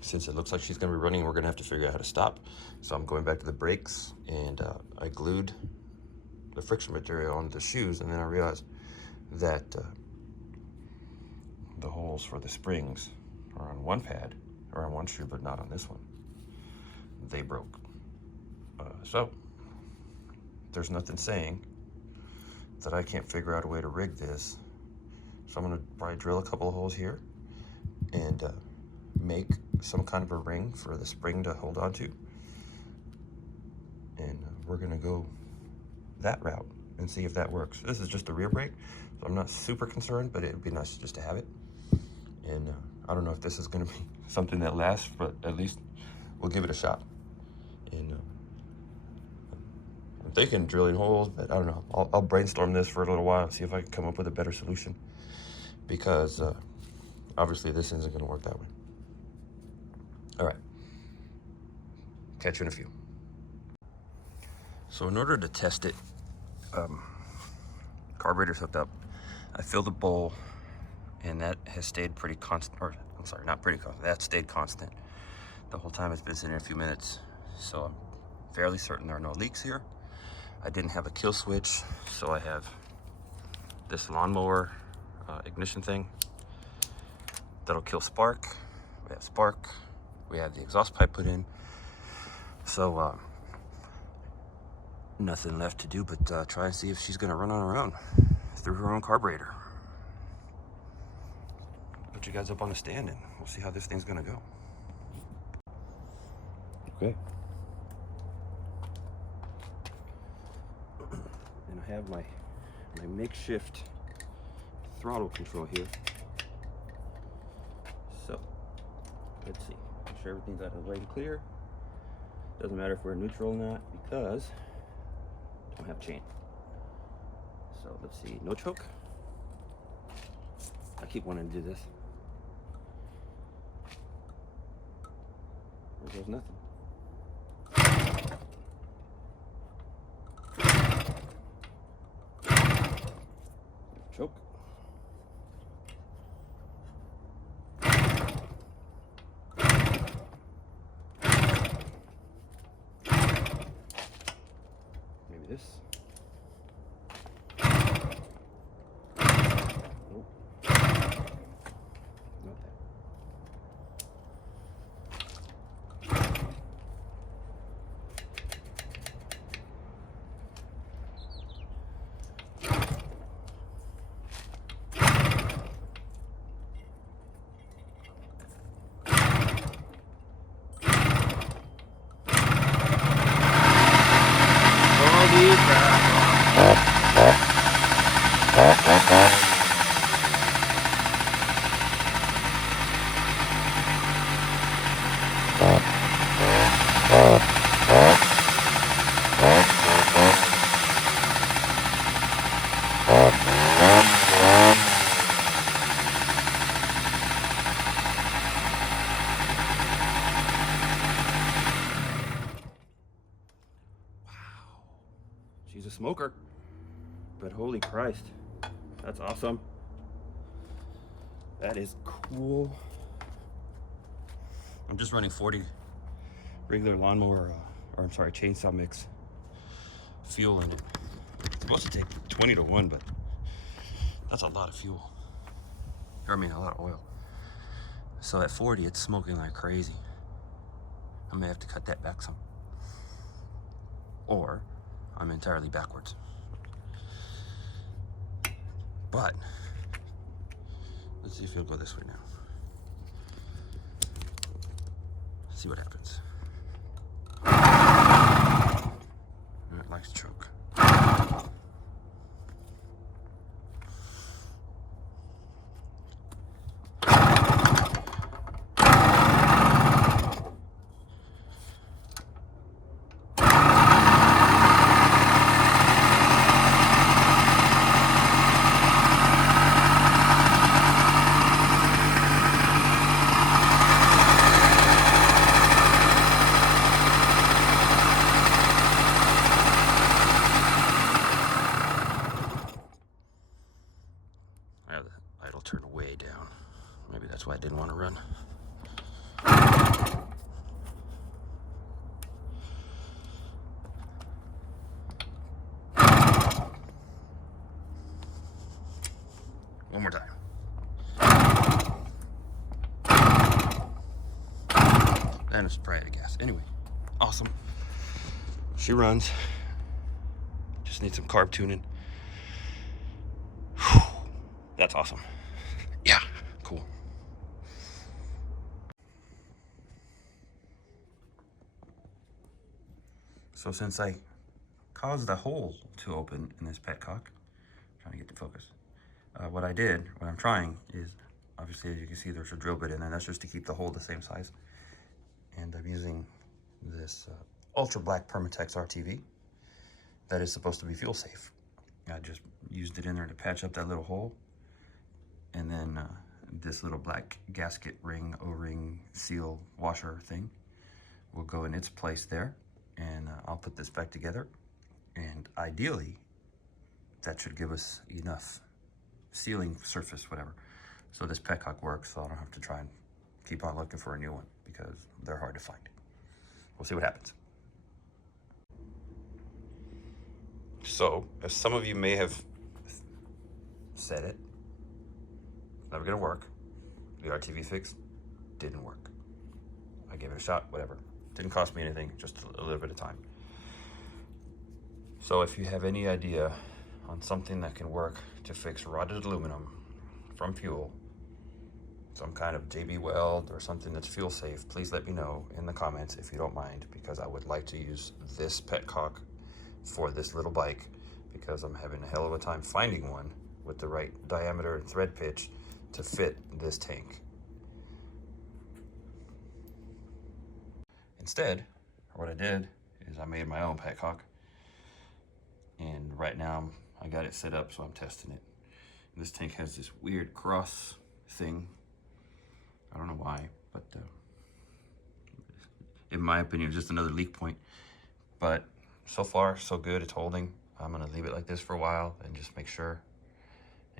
since it looks like she's going to be running, we're going to have to figure out how to stop. So I'm going back to the brakes, and I glued the friction material on the shoes, and then I realized that the holes for the springs are on one pad, or on one shoe, but not on this one. They broke. So there's nothing saying that I can't figure out a way to rig this. So I'm going to probably drill a couple of holes here and make some kind of a ring for the spring to hold on to. And we're going to go that route and see if that works. This is just a rear brake, so I'm not super concerned, but it would be nice just to have it. And I don't know if this is going to be something that lasts, but at least we'll give it a shot. And I'm thinking drilling holes, but I don't know. I'll brainstorm this for a little while and see if I can come up with a better solution, because obviously this isn't going to work that way. All right, catch you in a few. So in order to test it, carburetor's hooked up. I filled the bowl, and that has stayed pretty constant, or I'm sorry, not pretty constant, that stayed constant the whole time it's been sitting here a few minutes. So I'm fairly certain there are no leaks here. I didn't have a kill switch, so I have this lawnmower ignition thing that'll kill spark. We have spark. We have the exhaust pipe put in. So nothing left to do but try and see if she's gonna run on her own through her own carburetor. Put you guys up on the stand and we'll see how this thing's gonna go. Okay. And I have my makeshift throttle control here. So let's see. Make sure everything's out of the way and clear. Doesn't matter if we're neutral or not, because I don't have chain. So let's see. No choke. I keep wanting to do this. There goes nothing. Choke. Maybe this. Nope. Not that. She's a smoker, but holy Christ, that's awesome. That is cool. I'm just running 40 regular lawnmower, or I'm sorry, chainsaw mix fuel in it. It's supposed to take 20 to 1, but that's a lot of fuel. Or I mean, a lot of oil. So at 40, it's smoking like crazy. I may have to cut that back some. Or I'm entirely backwards. But let's see if he'll go this way now. See what happens. It likes to choke. and a sobriety gas. Anyway, awesome. She runs. Just need some carb tuning. Whew. That's awesome. Yeah, cool. So since I caused a hole to open in this petcock, trying to get to focus, what I'm trying is, obviously, as you can see, there's a drill bit in there. That's just to keep the hole the same size. And I'm using this ultra black Permatex RTV that is supposed to be fuel safe. I just used it in there to patch up that little hole. And then this little black gasket ring, O-ring, seal, washer thing will go in its place there. And I'll put this back together. And ideally, that should give us enough sealing surface, whatever, so this petcock works, so I don't have to try and keep on looking for a new one because they're hard to find. We'll see what happens. So, as some of you may have said it, never gonna work. The RTV fix didn't work. I gave it a shot, whatever. Didn't cost me anything, just a little bit of time. So if you have any idea on something that can work to fix rotted aluminum from fuel, some kind of JB Weld or something that's fuel safe, please let me know in the comments if you don't mind, because I would like to use this petcock for this little bike, because I'm having a hell of a time finding one with the right diameter and thread pitch to fit this tank. Instead, what I did is I made my own petcock, and right now I got it set up, so I'm testing it. And this tank has this weird cross thing. I don't know why, but in my opinion, it's just another leak point. But so far, so good. It's holding. I'm gonna leave it like this for a while and just make sure.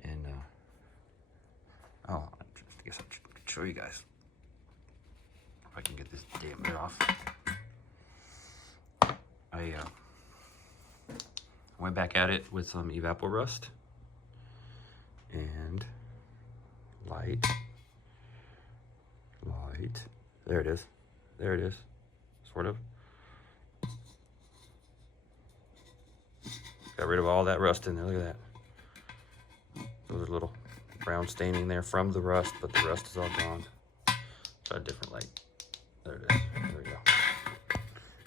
And I guess I should show you guys if I can get this damn bit off. I went back at it with some evapor rust and light. There it is. There it is. Sort of. Got rid of all that rust in there. Look at that. There's a little brown staining there from the rust, but the rust is all gone. Try a different light. There it is. There we go.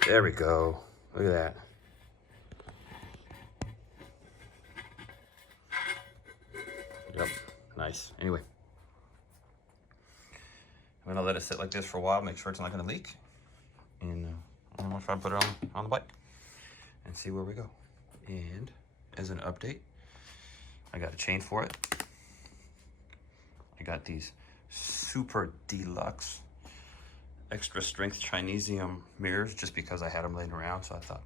There we go. Look at that. Yep. Nice. Anyway. I'm gonna let it sit like this for a while, make sure it's not gonna leak. And I'm gonna try to put it on the bike and see where we go. And as an update, I got a chain for it. I got these super deluxe extra strength Chinesium mirrors just because I had them laying around, so I thought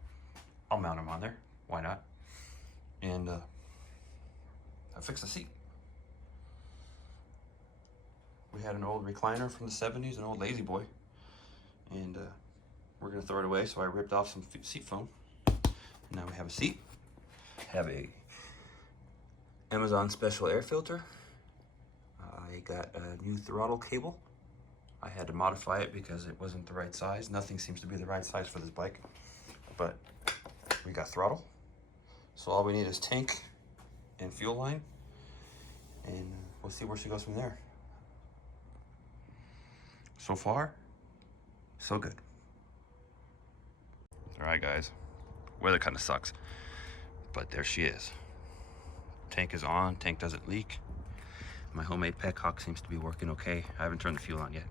I'll mount them on there. Why not? And I fixed the seat. We had an old recliner from the 70s, an old Lazy Boy, and we're gonna throw it away, so I ripped off some seat foam. Now we have a seat, have a Amazon special air filter. I got a new throttle cable. I had to modify it because it wasn't the right size. Nothing seems to be the right size for this bike, but we got throttle. So all we need is tank and fuel line, and we'll see where she goes from there. So far, so good. All right, guys. Weather kind of sucks, but there she is. Tank is on. Tank doesn't leak. My homemade petcock seems to be working okay. I haven't turned the fuel on yet.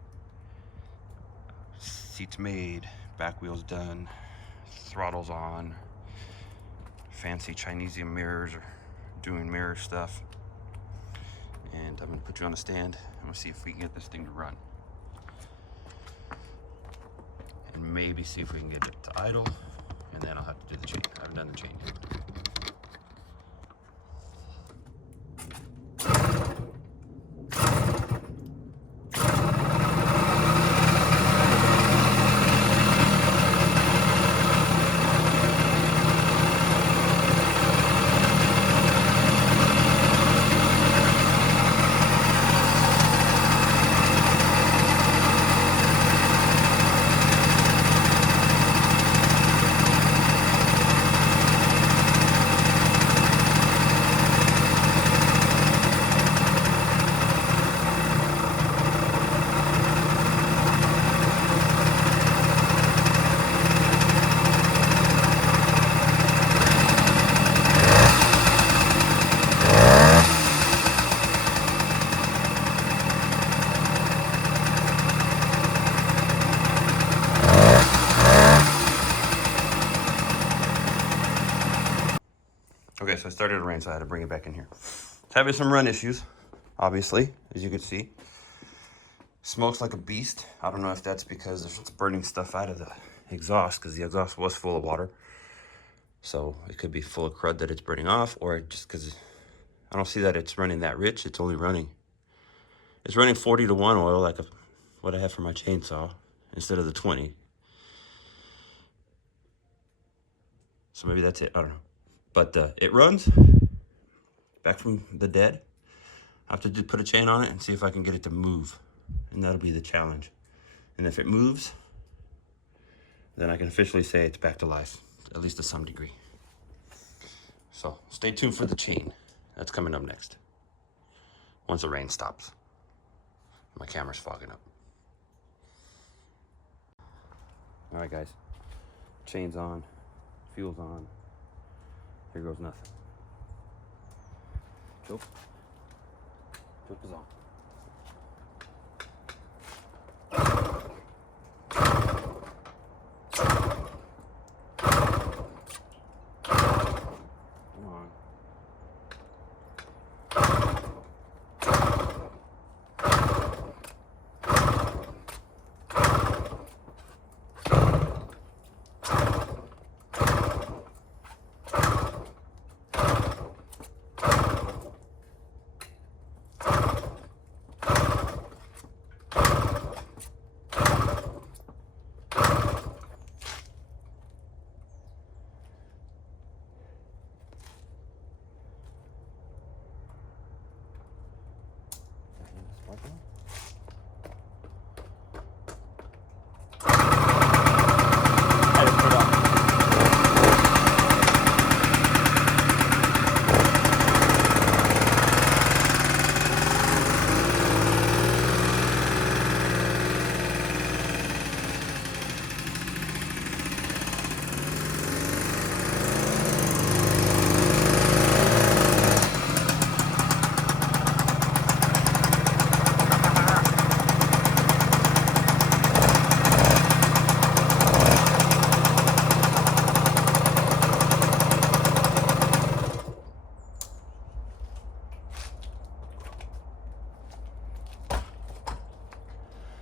Seat's made. Back wheel's done. Throttle's on. Fancy Chinesium mirrors are doing mirror stuff. And I'm gonna put you on a stand. I'm gonna see if we can get this thing to run. And maybe see if we can get it to idle, and then I'll have to do the chain. I haven't done the chain yet. Okay, so it started to rain, so I had to bring it back in here. It's having some run issues, obviously, as you can see. Smokes like a beast. I don't know if that's because it's burning stuff out of the exhaust, because the exhaust was full of water. So it could be full of crud that it's burning off, or just because I don't see that it's running that rich. It's only running, it's running 40-to-1 oil, like what I have for my chainsaw, instead of the 20. So maybe that's it, I don't know. But it runs back from the dead. I have to just put a chain on it and see if I can get it to move. And that'll be the challenge. And if it moves, then I can officially say it's back to life, at least to some degree. So stay tuned for the chain. That's coming up next, once the rain stops. My camera's fogging up. All right, guys. Chain's on, fuel's on. Here goes nothing. Choke. Choke is on.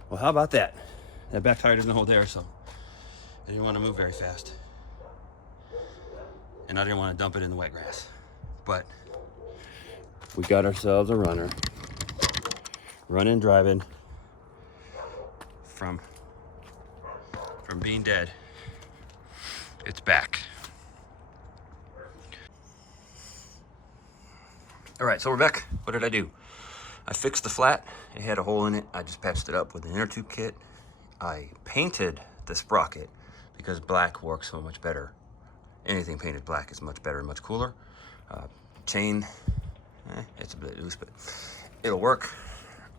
Well, how about that? That back tire doesn't hold air, so I didn't want to move very fast. And I didn't want to dump it in the wet grass. But we got ourselves a runner. Running, driving from being dead. It's back. All right, so we're back. What did I do? I fixed the flat. It had a hole in it. I just patched it up with an inner tube kit. I painted the sprocket because black works so much better. Anything painted black is much better and much cooler. Chain, it's a bit loose, but it'll work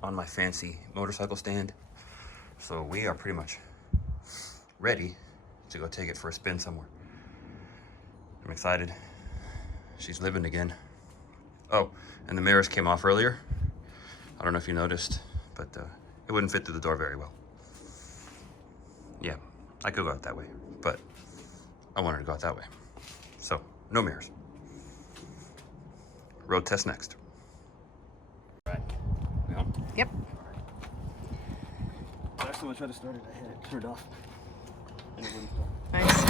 on my fancy motorcycle stand. So we are pretty much ready to go take it for a spin somewhere. I'm excited. She's living again. Oh, and the mirrors came off earlier. I don't know if you noticed, but it wouldn't fit through the door very well. Yeah, I could go out that way, but I wanted to go out that way. So, no mirrors. Road test next. Right. We on? Yep. Last time I tried to start it, I had it turned off. And it wouldn't start. Nice.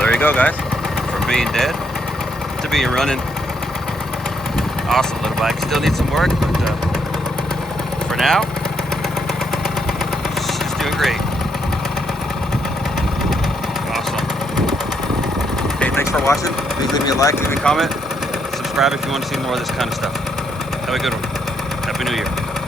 There you go, guys. From being dead to being running. Awesome little bike. Still needs some work, but for now, she's doing great. Awesome. Hey, thanks for watching. Please leave me a like, leave me a comment, subscribe if you want to see more of this kind of stuff. Have a good one. Happy New Year.